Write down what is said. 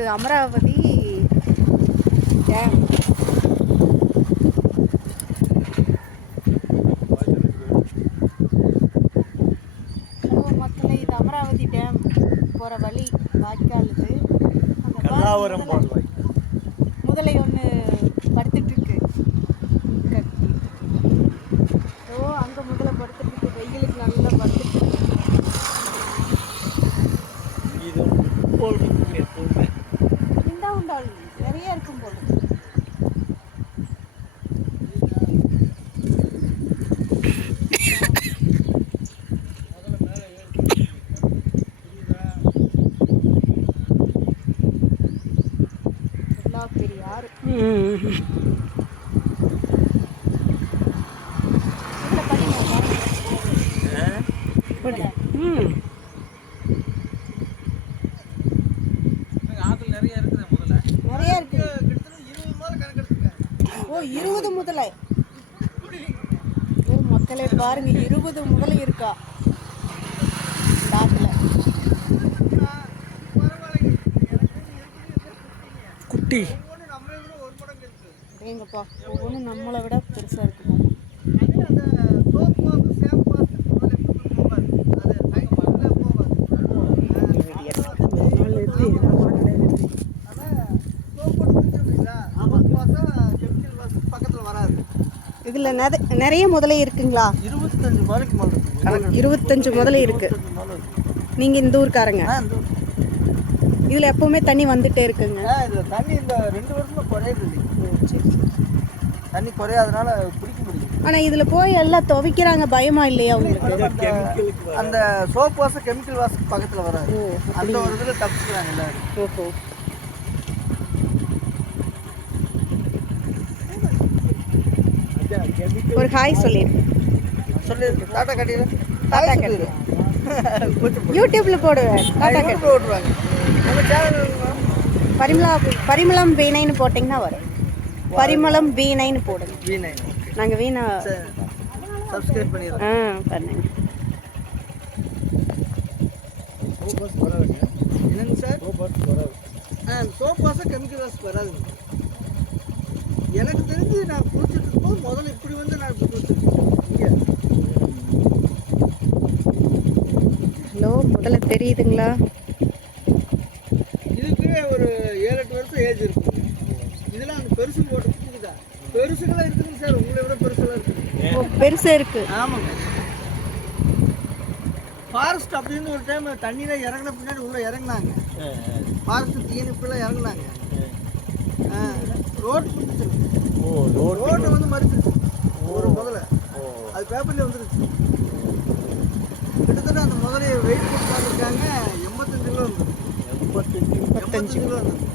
இது அமராவதி டேம். மக்களே, இது அமராவதி டேம் போகிற வழி வாய்க்கால். இது முதலை ஒன்று படுத்துட்டு இருக்கு. ஓ, அங்கே முதலை படுத்துட்டு இருக்கு. வெயிலுக்கு நல்லா படுத்துட்டு இருக்கு. உண்டாள் நிறைய இருக்கும் போல. பெரியார் நிறைய இருக்கு. ஓ, 20 முதலை. ஓ மக்களே, பாருங்க, 20 முதலை இருக்கா ஆத்துல. குட்டி எங்கப்பா, ஒவ்வொன்றும் நம்மளை விட பெருசா இருக்குமா. இதுல நிறைய முதலை இருக்குங்களா? 25 முதலை இருக்கு. நீங்க இந்த ஊருக்காரங்க? இதுல எப்பவுமே தண்ணி வந்துட்டே இருக்குங்க. தண்ணி இந்த 2 வருஷமா குறையுது. தண்ணி குறையாதனால பிடிக்க முடியும். ஆனா இதுல போய் எல்லாம் துவைக்கிறாங்க, பயமா இல்லையா உங்களுக்கு? அந்த சோப் வாசம், கெமிக்கல் வாசம் பக்கத்துல வராது. அந்த ஒரு இதுல தப்பிச்சுக்கிறாங்க எல்லாரும். ஓஹோ. ஒரு ஹாய் சொல்லிடு. டாடா கட்டிடு. டாடா கட்டிடு. யூடியூப்ல போடுவேன். டாடா கட்டி போடுவாங்க. நம்ம சேனல் பரிமளம் வீணைன்னு போட்டிங்கன்னா வரும். பரிமளம் வீணைன்னு போடுங்க. வீணை நாங்க வீணை சப்ஸ்கிரைப் பண்ணிடுறோம். பண்ணுங்க. என்னங்க சார்? சோப் வாசம், கெமிக்கல் வாசம் வராது. எனக்கு தெரிஞ்சு நான் குளிச்சுட்டு இருக்கும்போது முதல்ல இப்படி வந்து நான் குளிச்சிருக்கேன். ஹலோ, முதல்ல தெரியுதுங்களா? இதுக்கு ஒரு 7-8 வருஷம் ஏஜ் இருக்கு. இதெல்லாம் அந்த பெருசு போட்டு இருக்குதா? பெருசுகளாக இருக்குதுங்க சார், உங்களை விட பெருசெல்லாம் இருக்குது. ஓ, பெருசா இருக்கு. ஆமாங்க. ஃபாரஸ்ட் அப்படின்னு ஒரு டைம் தண்ணியில இறங்கின பின்னாடி உள்ள இறங்கினாங்க. ஃபாரஸ்ட் தீயணைப்புலாம் இறங்கினாங்க. ரோடு ரோட்டை வந்து மறிச்சிருச்சு ஒரு முதல்ல. அது பேப்பர்லேயே வந்துருச்சு. கிட்டத்தட்ட அந்த முதலையை வெயிட் போட்டு பார்த்துருக்காங்க. 85 கிலோ இருந்தது. 85 கிலோ இருந்தது.